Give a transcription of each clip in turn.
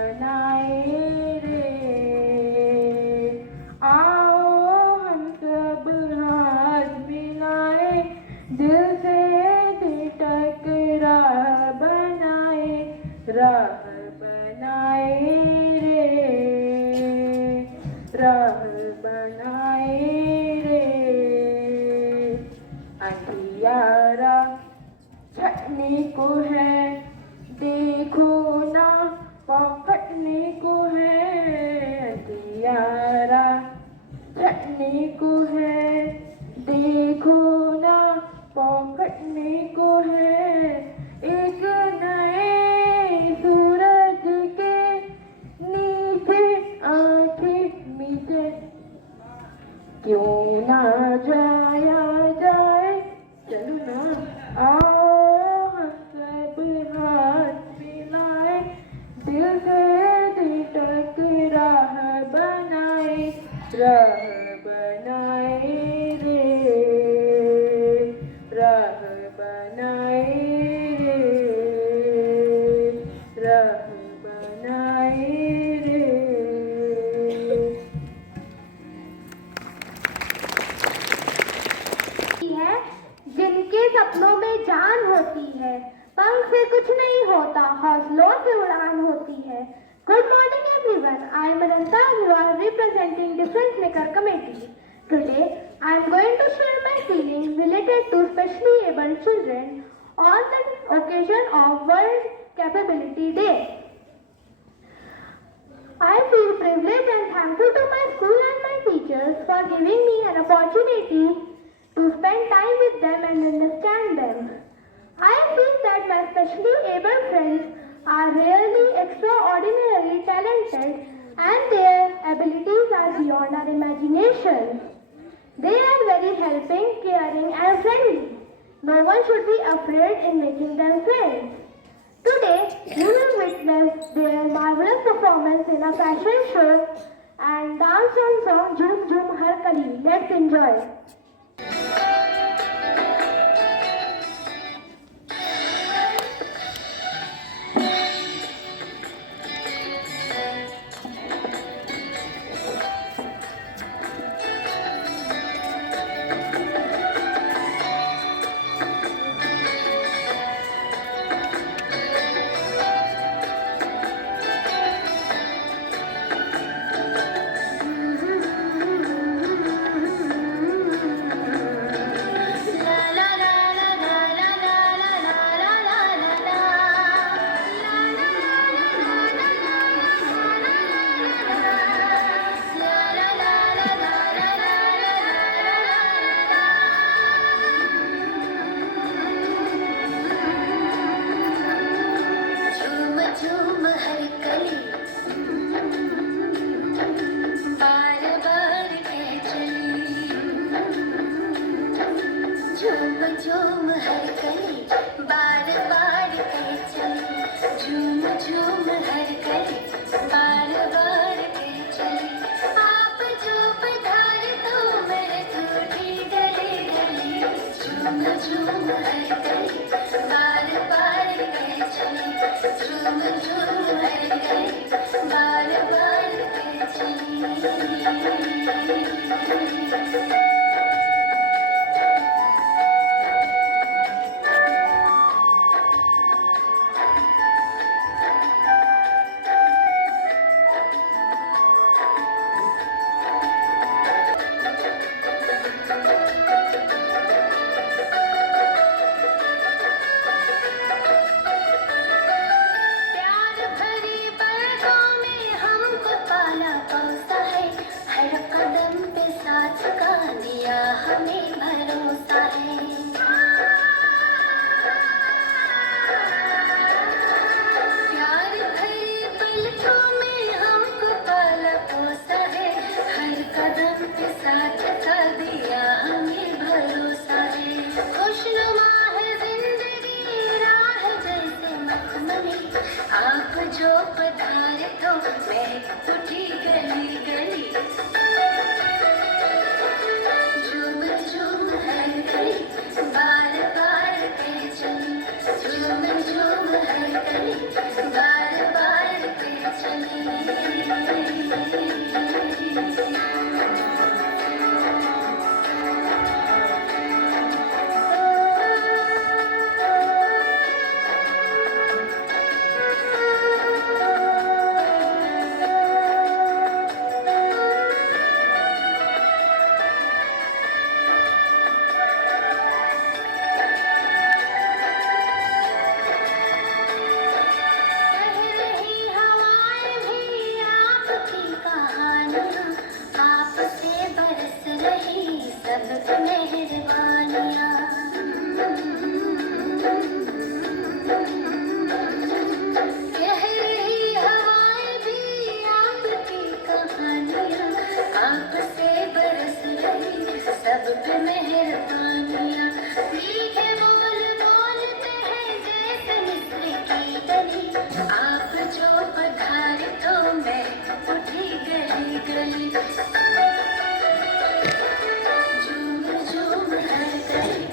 बनाए रे। आओ हम सब हाथ मिलाए, दिल से ठिठक राह बनाए, राह बनाए रे, राह बनाए रे। अंधियारा छटने को है, देखो ना पकड़ने को है। अंधियारा छटने को है, देखो ना पकड़ने को है। एक नए सूरज के नीचे आंखें मीचे, क्यों ना जाया जाए, चलो ना। आओ हम सब हाथ मिलाए, दिल से ठिठक राह बनाए, राह बनाए रे, राह बनाए रे, राह बनाए रे। है जिनके सपनों में जान होती है, पंख से कुछ नहीं होता, हौसलों से उड़ान होती है। Good morning everyone, I am Ananta, you are representing Difference Maker Committee. Today, I am going to share my feelings related to specially able children on the occasion of World Capability Day. I feel privileged and thankful to my school and my teachers for giving me an opportunity to spend time with them and understand them. I feel that my specially able friends are really extraordinarily talented and their abilities are beyond our imagination. They are very helping, caring and friendly. No one should be afraid in making them friends. Today, you will witness their marvelous performance in a fashion show and dance on song Jhum Jhum Har Kali. Let's enjoy. गली झूम झूम हर गली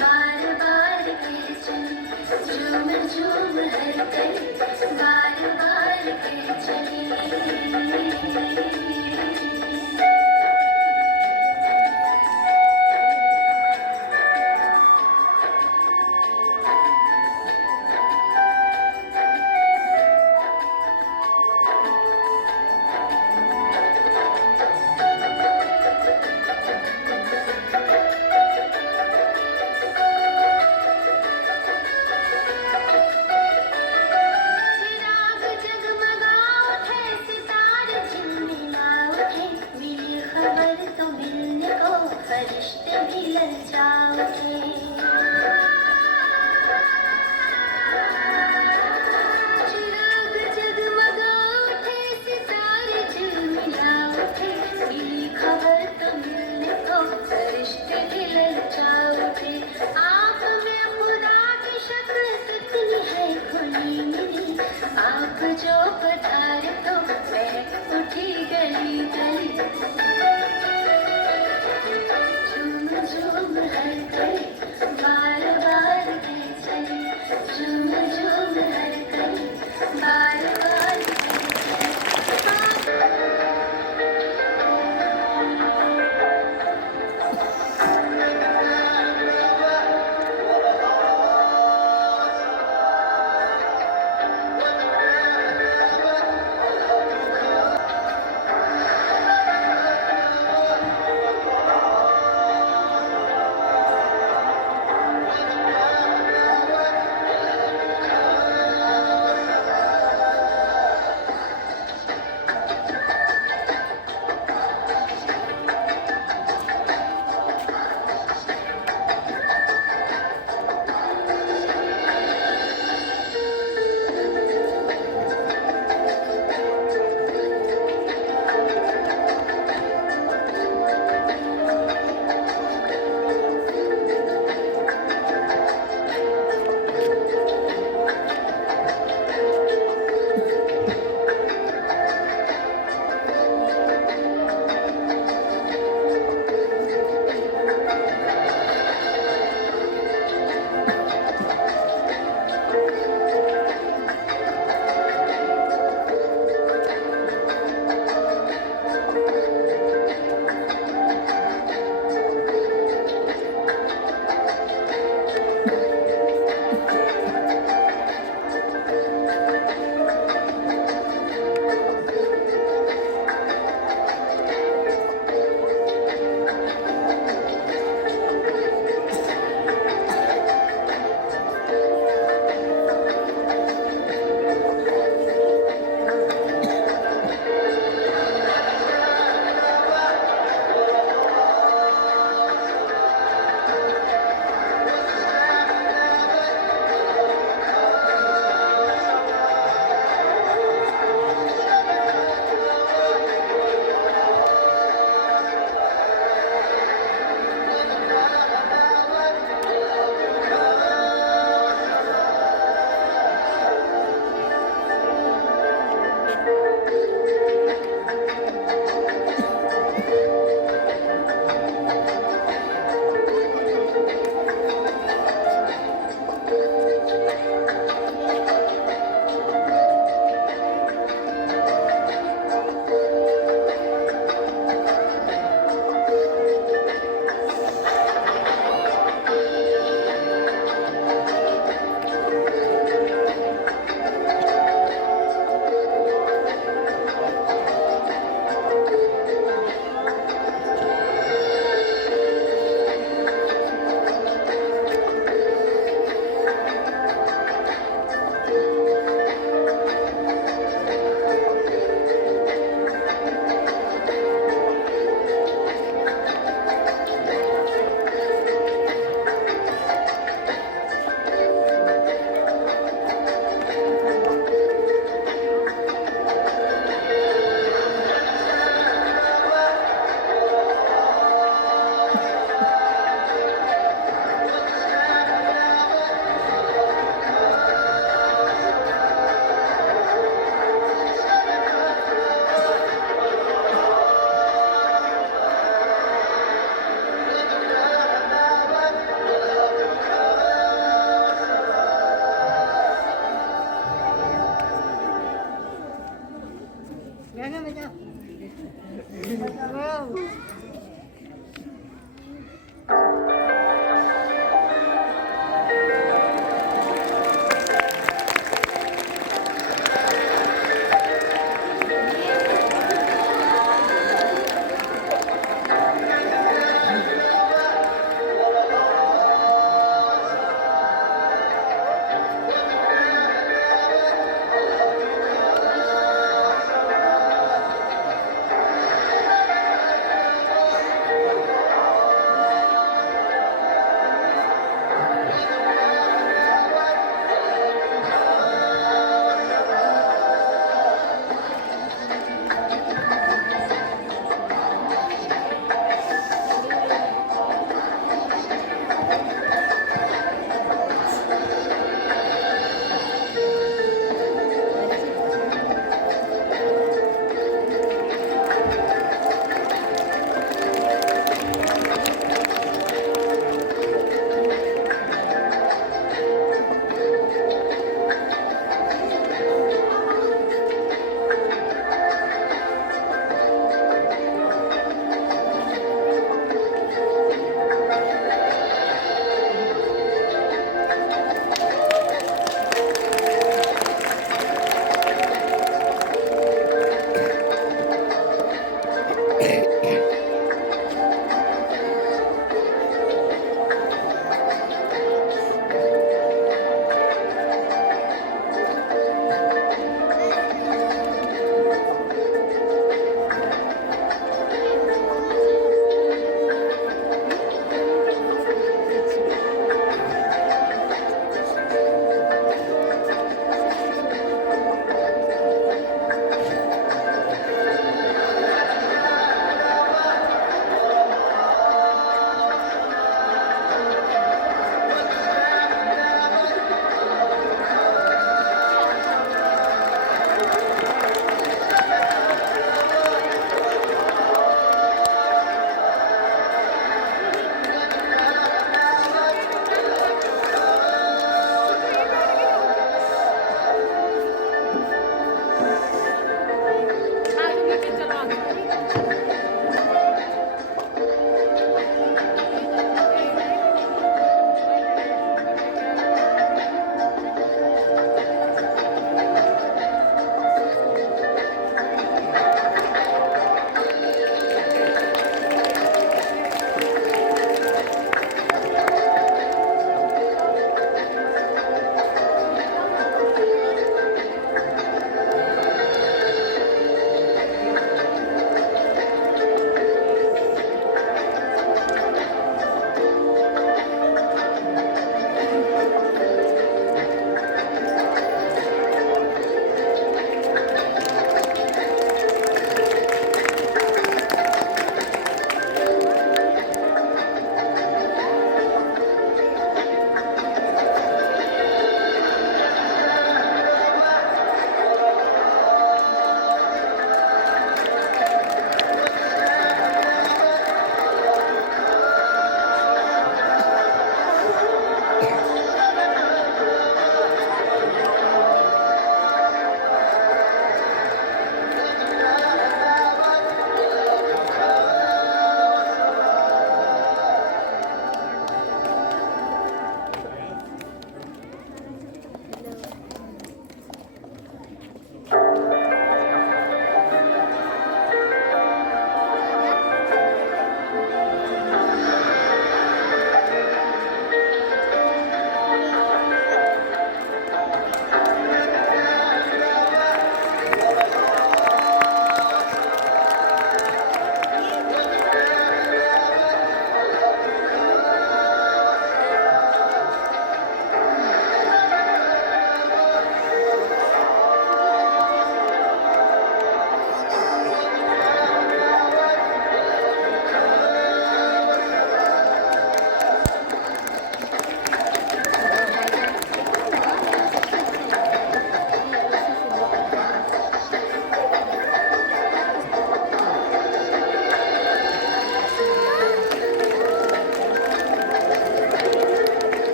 बार बार के चली झूम झूम हर गली बार बार के चली चिराग जगमगा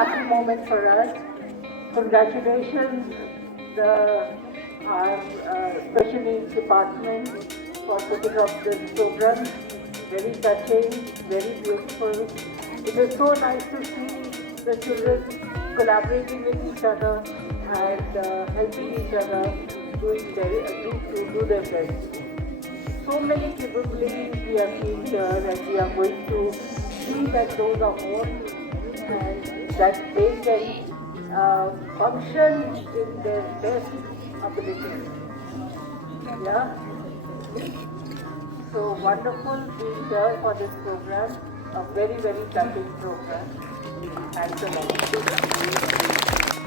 happy moment for us. Congratulations, our special needs department for putting up this program. Very touching, very beautiful. It is so nice to see the children collaborating with each other and helping each other do their best. So many capabilities we are seeing here, and we are going to see that those are more and that they can function in their best ability. Yeah. So wonderful being here for this program, a very, very touching program. Thanks a lot.